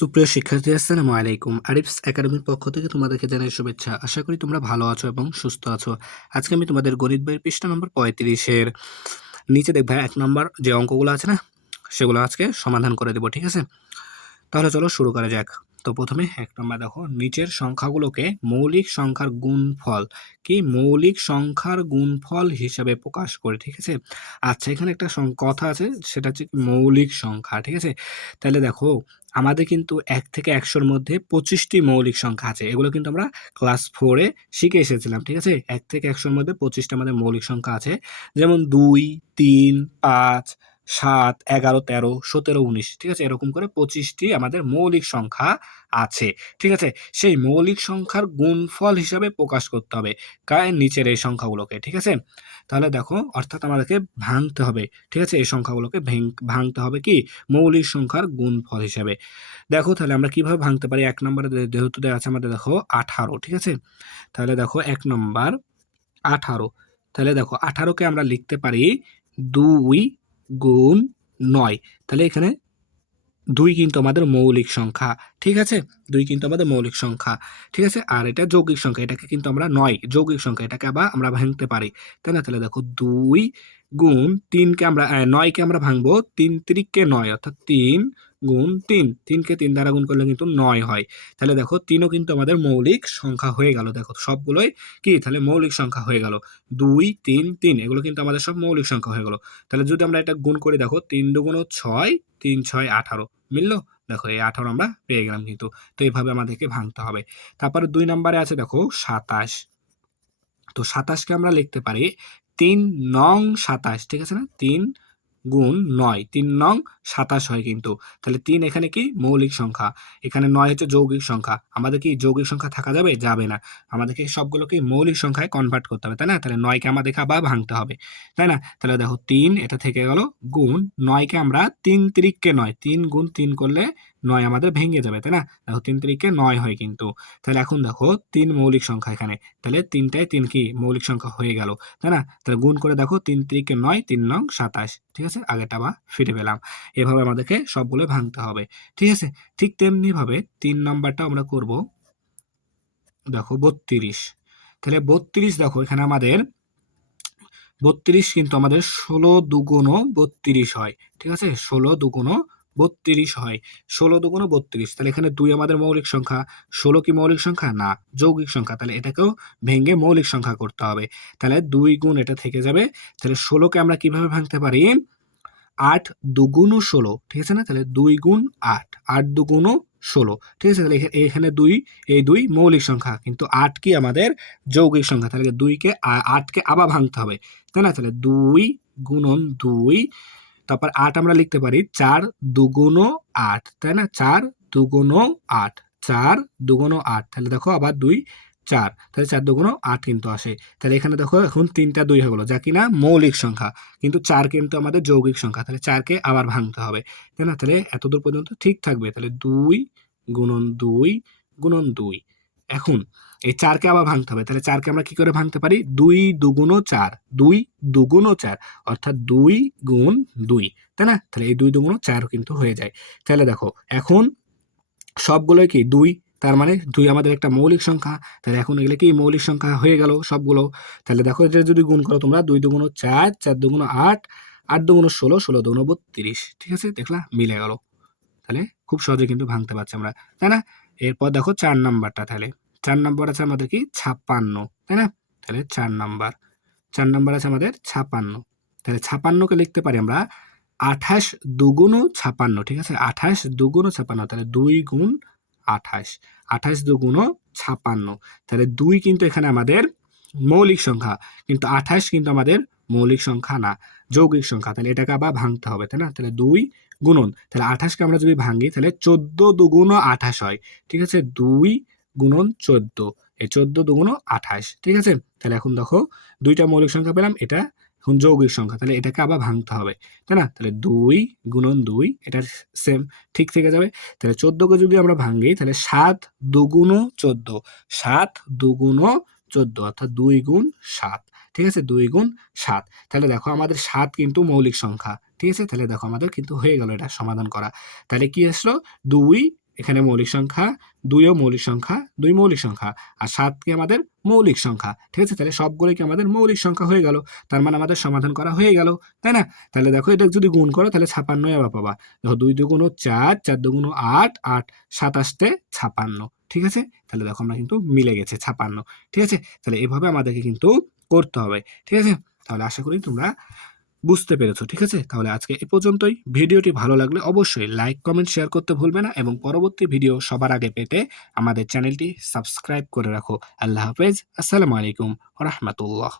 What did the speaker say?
সুপ্রিয় শিক্ষার্থী, আসসালামু আলাইকুম। আরিফস একাডেমির পক্ষ থেকে তোমাদেরকে জানাই শুভেচ্ছা। আশা করি তোমরা ভালো আছো এবং সুস্থ আছো। আজকে আমি তোমাদের গণিত বইয়ের পৃষ্ঠা নম্বর 35 এর নিচে দেখবে 1 নম্বর যে অঙ্কগুলো আছে না, সেগুলো আজকে সমাধান করে দেব। ঠিক আছে? তাহলে চলো শুরু করা যাক। তো প্রথমে 1 নম্বর দেখো, নিচের সংখ্যাগুলোকে মৌলিক সংখ্যার গুণফল মৌলিক সংখ্যার গুণফল হিসাবে প্রকাশ করে। ঠিক আছে? আচ্ছা, এখানে একটা কথা আছে, সেটা হচ্ছে মৌলিক সংখ্যা। ঠিক আছে? তাহলে দেখো, আমাদের কিন্তু 1 থেকে 100 র মধ্যে 25টি মৌলিক সংখ্যা আছে। এগুলো কিন্তু আমরা ক্লাস 4 এ শিখে এসেছিলাম। ঠিক আছে? 1 থেকে 100 র মধ্যে 25টা আমাদের মৌলিক সংখ্যা আছে। যেমন 2, 3, 5, 7, 11, 13, 17, 19। ঠিক আছে? এরকম করে 25টি আমাদের মৌলিক সংখ্যা আছে। ঠিক আছে? সেই মৌলিক সংখ্যার গুণফল হিসাবে প্রকাশ করতে হবে নিচের এই সংখ্যাগুলোকে। ঠিক আছে? তাহলে দেখো, অর্থাৎ আমাদেরকে ভাঙতে হবে। ঠিক আছে? এই সংখ্যাগুলোকে ভাঙতে হবে মৌলিক সংখ্যার গুণফল হিসাবে। দেখো তাহলে আমরা কিভাবে ভাঙতে পারি? 1 নম্বরে যেহেতু দেওয়া আছে আমাদের, দেখো 18। ঠিক আছে? তাহলে দেখো 1 নম্বর 18। তাহলে দেখো 18 কে আমরা লিখতে পারি 2 গুণ 9। তাহলে এখানে 2 কিন্তু আমাদের মৌলিক সংখ্যা। ঠিক আছে? 2 কিন্তু আমাদের মৌলিক সংখ্যা। ঠিক আছে? আর এটা যৌগিক সংখ্যা। এটাকে কিন্তু আমরা 9 যৌগিক সংখ্যা। এটাকে আবার আমরা ভাঙতে পারি। তাই না? তাহলে দেখো 2 গুণ 3 কে আমরা 9 কে আমরা ভাঙবো 3 তিরিকে 9, অর্থাৎ 3 গুণ 3। 3 কে 3 দ্বারা গুণ করলে কিন্তু 9 হয়। তাহলে দেখো 3 ও কিন্তু আমাদের মৌলিক সংখ্যা হয়ে গেল। দেখো সবগুলোই তাহলে মৌলিক সংখ্যা হয়ে গেল। 2, 3, 3 এগুলো কিন্তু আমাদের সব মৌলিক সংখ্যা হয়ে গেল। তাহলে যদি আমরা এটা গুণ করি, দেখো 3 দুগুণ 6, 3 6 18 মিলল। দেখো এই 18 আমরা পেয়ে গেলাম কিন্তু। তো এইভাবে আমাদেরকে ভাঙতে হবে। তারপরে 2 নম্বরে আছে দেখো 27। তো 27 কে আমরা লিখতে পারি 3 নং 27। ঠিক আছে না? 3 গুণ 9, 3 নং 27 হয় কিন্তু। তাহলে 3 এখানে মৌলিক সংখ্যা। এখানে 9 হচ্ছে যৌগিক সংখ্যা। আমাদের যৌগিক সংখ্যা থাকা যাবে? যাবে না। আমাদেরকে সবগুলোকে মৌলিক সংখ্যায় কনভার্ট করতে হবে, তাই না? তাহলে 9 কে আমাদেরকে আবার ভাঙতে হবে, তাই না? তাহলে দেখো 3 এটা থেকে গেল, গুণ 9 কে আমরা 3 তিরিকে 9, 3 গুণ 3 করলে 9 আমাদের ভেঙে যাবে, তাই না? দেখো 3 তিরিকে 9 হয় কিন্তু। তাহলে এখন দেখো 3 মৌলিক সংখ্যা এখানে। তাহলে 3টায় 3 মৌলিক সংখ্যা হয়ে গেল, তাই না? তাহলে গুণ করে দেখো 3 তিরিকে 9, 3 নং 27। ঠিক আছে? আগেটা আবার ফিরে পেলাম। এভাবে আমাদেরকে সবগুলো ভাঙতে হবে। ঠিক আছে? ঠিক তেমনি ভাবে 3 নাম্বারটা আমরা করব। দেখো 32। তাহলে 32 দেখো এখানে আমাদের 32 কিন্তু আমাদের 16 দুগুণ 32 হয়। ঠিক আছে? 16 দুগুণ 32 হয়। 16 দুগুণ 32। তাহলে এখানে 2 আমাদের মৌলিক সংখ্যা। 16 কি মৌলিক সংখ্যা? না, যৌগিক সংখ্যা। তাহলে এটাকেও ভেঙে মৌলিক সংখ্যা করতে হবে। তাহলে 2 গুণ এটা থেকে যাবে। তাহলে 16 কে আমরা কিভাবে ভাঙতে পারি? 8 দুগুণ 16। ঠিক আছে না? তাহলে 2 গুণ 8, 8 দুগুণ 16। ঠিক আছে? তাহলে এখানে 2, এই 2 মৌলিক সংখ্যা, কিন্তু 8 কি আমাদের যৌগিক সংখ্যা। তাহলে 2 কে 8 কে আবার ভাঙতে হবে, তাই না? তাহলে 2 গুণন 2, তারপর 8 আমরা লিখতে পারি 4 দুগুণ 8, তাই না? 4 দুগুণ 8, 4 দুগুণ 8। তাহলে দেখো আবার 2, 4। তাহলে 4 দুগুণ 8 কিন্তু আসে। তাহলে এখানে দেখো এখন 3টা 2 হয়ে গেল, যা কিনা মৌলিক সংখ্যা। কিন্তু 4 কিন্তু আমাদের যৌগিক সংখ্যা। তাহলে 4 কে আবার ভাঙতে হবে, তাই না? তাহলে এতদূর পর্যন্ত ঠিক থাকবে। তাহলে 2 গুণন 2 গুণন 2। এখন এই 4 কে আবার ভাঙতে হবে। তাহলে 4 কে আমরা কি করে ভাঙতে পারি? 2 দুগুণ 4, 2 দুগুণ 4, অর্থাৎ 2 গুণ 2, তাই না? তাহলে এই 2 দুগুণ 4 কিন্তু হয়ে যায়। তাহলে দেখো এখন সবগুলোই 2, তার মানে 2 আমাদের একটা মৌলিক সংখ্যা। তাহলে এখন এগুলো মৌলিক সংখ্যা হয়ে গেল সবগুলো। তাহলে দেখো এটা যদি গুণ করো তোমরা, 2 দুগুণ 4, 4 দুগুণ 8, 8 দুগুণ 16, 16 দুগুণ 32। ঠিক আছে? দেখলা মিলে গেল। তাহলে খুব সহজে কিন্তু ভাঙতে পারছি আমরা, তাই না? এরপর দেখো 4 নাম্বারটা। তাহলে 4 নাম্বার আছে আমাদের 56, তাই না? তাহলে 4 নাম্বার, 4 নাম্বার আছে আমাদের 56। তাহলে 56 কে লিখতে পারি আমরা 28 দুগুণ 56। ঠিক আছে? 28 দুগুণ 56। তাহলে 2 গুণ 28, 28 দুগুণ 56। তাহলে 2 কিন্তু এখানে আমাদের মৌলিক সংখ্যা, কিন্তু 28 কিন্তু আমাদের মৌলিক সংখ্যা না, যৌগিক সংখ্যা। তাহলে এটাকে আবার ভাঙতে হবে, তাই না? তাহলে 2 গুণন, তাহলে 28 কে আমরা যদি ভাঙি তাহলে 14 দুগুণ 28 হয়। ঠিক আছে? 2 গুণন 14, এই 14 দুগুণ 28। ঠিক আছে? তাহলে এখন দেখো 2টা মৌলিক সংখ্যা পেলাম, এটা এখন যৌগিক সংখ্যা। তাহলে এটাকে আবার ভাঙতে হবে, তাই না? তাহলে 2 গুণন 2, এটা সেম ঠিক থেকে যাবে। তাহলে 14 কে যদি আমরা ভাঙি তাহলে 7 দুগুণ 14, 7 দুগুণ 14, অর্থাৎ 2 গুণ 7। ঠিক আছে? 2 গুণ 7। তাহলে দেখো আমাদের 7 কিন্তু মৌলিক সংখ্যা। ঠিক আছে? তাহলে দেখো আমাদের কিন্তু হয়ে গেল এটা সমাধান করা। তাহলে কি আসলো? 2 এখানে মৌলিক সংখ্যা, ২ও মৌলিক সংখ্যা, ২ মৌলিক সংখ্যা, আর ৭ কি আমাদের মৌলিক সংখ্যা। ঠিক আছে? তাহলে সবগুলোই কি আমাদের মৌলিক সংখ্যা হয়ে গেল। তার মানে আমাদের সমাধান করা হয়ে গেল, তাই না? তাহলে দেখো এটা যদি গুণ করো তাহলে ৫৬ আবার পাবা। দেখো ২ দুগুণ ৪, ৪ দুগুণ ৮, ৮ ২৭ ৫৬। ঠিক আছে? তাহলে দেখো আমরা কিন্তু মিলে গেছে ৫৬। ঠিক আছে? তাহলে এভাবে আমাদেরকে কিন্তু করতে হবে। ঠিক আছে? তাহলে আশা করি তোমরা বুঝতে পেরেছো। ঠিক আছে? তাহলে আজকে এ পর্যন্তই। ভিডিওটি ভালো লাগলে অবশ্যই লাইক, কমেন্ট, শেয়ার করতে ভুলবে না এবং পরবর্তী ভিডিও সবার আগে পেতে আমাদের চ্যানেলটি সাবস্ক্রাইব করে রাখো। আল্লাহ হাফেজ। আসসালামু আলাইকুম ওয়া রাহমাতুল্লাহ।